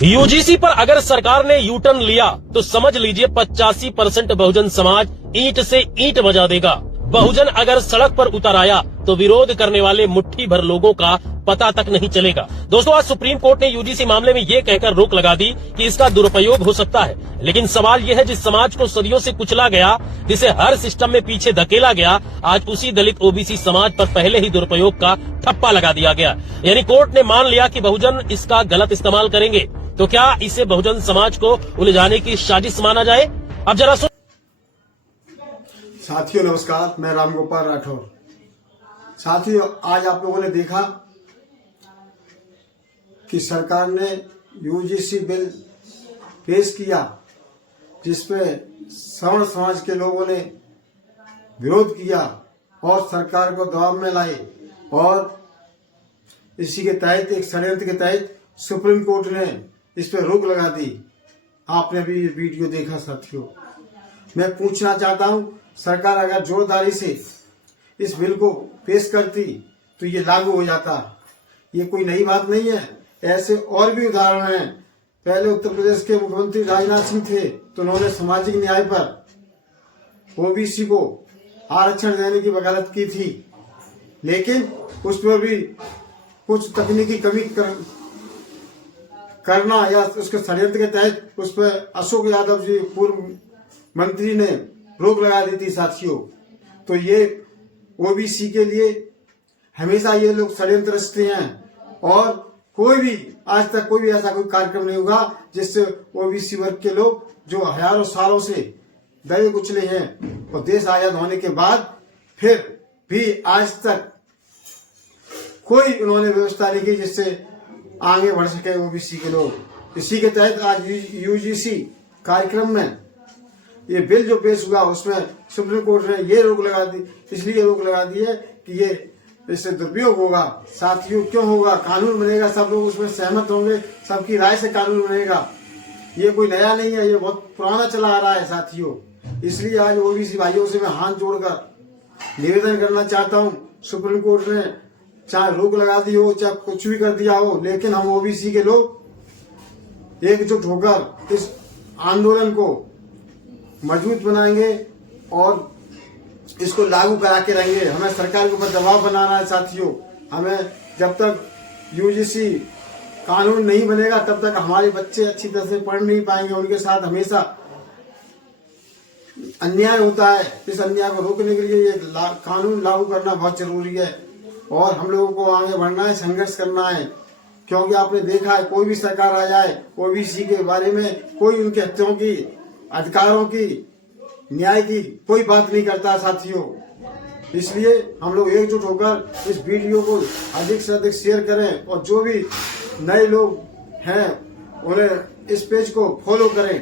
UGC पर अगर सरकार ने यू टर्न लिया तो समझ लीजिए 85% बहुजन समाज ईंट से ईंट बजा देगा। बहुजन अगर सड़क पर उतर आया तो विरोध करने वाले मुट्ठी भर लोगों का पता तक नहीं चलेगा। दोस्तों, आज सुप्रीम कोर्ट ने यूजीसी मामले में ये कहकर रोक लगा दी कि इसका दुरुपयोग हो सकता है। लेकिन सवाल यह है, जिस समाज को सदियों से कुचला गया, जिसे हर सिस्टम में पीछे धकेला गया, आज उसी दलित ओबीसी समाज पर पहले ही दुरुपयोग का ठप्पा लगा दिया गया। यानी कोर्ट ने मान लिया कि बहुजन इसका गलत इस्तेमाल करेंगे। तो क्या इसे बहुजन समाज को उलझाने की साजिश माना जाए? अब जरा सुन। साथियों नमस्कार, मैं रामगोपाल राठौर। साथियों, आज आप लोगों ने देखा कि सरकार ने यूजीसी बिल पेश किया, जिसपे सवर्ण समाज के लोगों ने विरोध किया और सरकार को दबाव में लाए, और इसी के तहत एक षड्यंत्र के तहत सुप्रीम कोर्ट ने इस पर रोक लगा दी। आपने भी ये वीडियो देखा। साथियों, मैं पूछना चाहता हूं, सरकार अगर जोरदारी से इस बिल को पेश करती तो ये लागू हो जाता। ये कोई नई बात नहीं है, ऐसे और भी उदाहरण हैं। पहले उत्तर प्रदेश के मुख्यमंत्री राजनाथ सिंह थे तो उन्होंने सामाजिक न्याय पर ओबीसी को आरक्षण देने की वकालत की थी, लेकिन उस पर भी कुछ तकनीकी कमी करना या उसके षड्यंत्र के तहत उस पर अशोक यादव जी पूर्व मंत्री ने रोक लगा दी थी। साथियों, तो ये ओबीसी के लिए हमेशा ये लोग षड्यंत्र रचते हैं, और कोई भी आज तक कोई भी ऐसा कोई कार्यक्रम नहीं हुआ जिससे ओबीसी वर्ग के लोग जो हजारों सालों से दबे कुचले हैं, और देश आजाद होने के बाद फिर भी आज तक कोई उन्होंने व्यवस्था नहीं की जिससे आगे बढ़ सके ओबीसी के लोग। इसी के तहत आज यूजीसी कार्यक्रम में ये बिल जो पेश हुआ, उसमें सुप्रीम कोर्ट ने ये रोक लगा दी। इसलिए रोक लगा दी है कि ये इससे दुरुपयोग होगा। साथियों, क्यों होगा? कानून बनेगा, सब लोग उसमें सहमत होंगे, सबकी राय से कानून बनेगा। ये कोई नया नहीं है, ये बहुत पुराना चला आ रहा है। साथियों, इसलिए आज ओबीसी भाइयों से मैं हाथ जोड़कर निवेदन करना चाहता हूँ, सुप्रीम कोर्ट ने चाहे रोक लगा दी हो, चाहे कुछ भी कर दिया हो, लेकिन हम ओबीसी के लोग एकजुट होकर इस आंदोलन को मजबूत बनाएंगे और इसको लागू करा के रहेंगे। हमें सरकार के ऊपर दबाव बनाना है। साथियों, हमें जब तक यूजीसी कानून नहीं बनेगा तब तक हमारे बच्चे अच्छी तरह से पढ़ नहीं पाएंगे। उनके साथ हमेशा अन्याय होता है। इस अन्याय को रोकने के लिए ये कानून लागू करना बहुत जरूरी है, और हम लोगों को आगे बढ़ना है, संघर्ष करना है। क्योंकि आपने देखा है, कोई भी सरकार आ जाए, ओबीसी के बारे में कोई उनके हकों की, अधिकारों की, न्याय की कोई बात नहीं करता। साथियों, इसलिए हम लोग एकजुट होकर इस वीडियो को अधिक से अधिक शेयर करें, और जो भी नए लोग हैं उन्हें इस पेज को फॉलो करें।